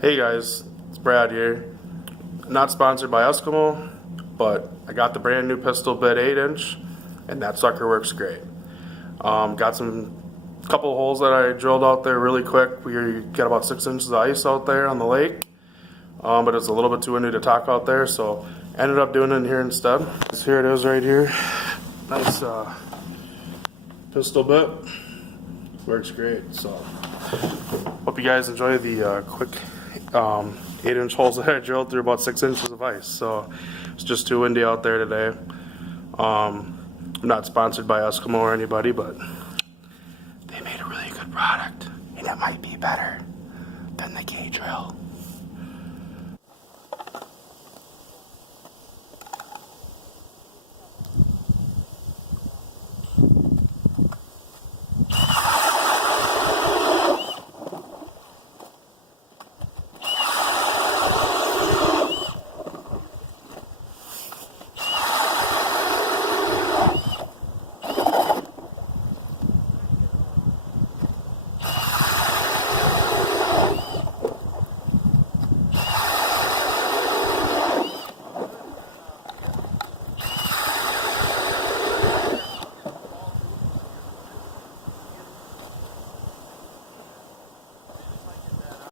Hey guys, it's Brad here. Not sponsored by Eskimo, but I got the brand new Pistol Bit 8-inch, and that sucker works great. Got some couple holes that I drilled out there really quick. We got about 6 inches of ice out there on the lake, but it's a little bit too windy to talk out there, so ended up doing it in here instead. So here it is right here. Nice Pistol Bit. Works great. So hope you guys enjoy the quick 8-inch holes that I drilled through about 6 inches of ice. So it's just too windy out there today. I'm not sponsored by Eskimo or anybody, but they made a really good product, and it might be better than the K drill.